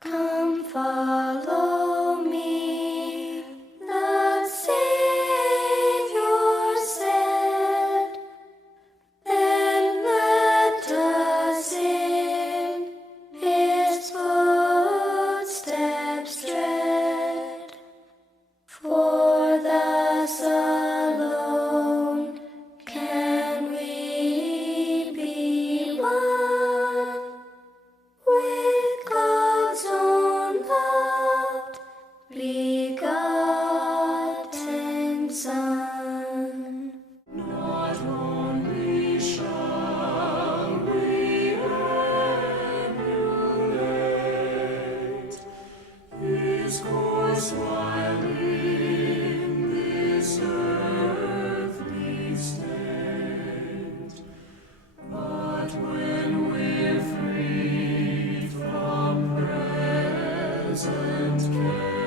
Come follow me, the Savior said, then let us in his footsteps tread, for thus alone can we be one with God's own loved, begotten Son. Not only shall we emulate his course while in this earthly state, but when we're free from present care,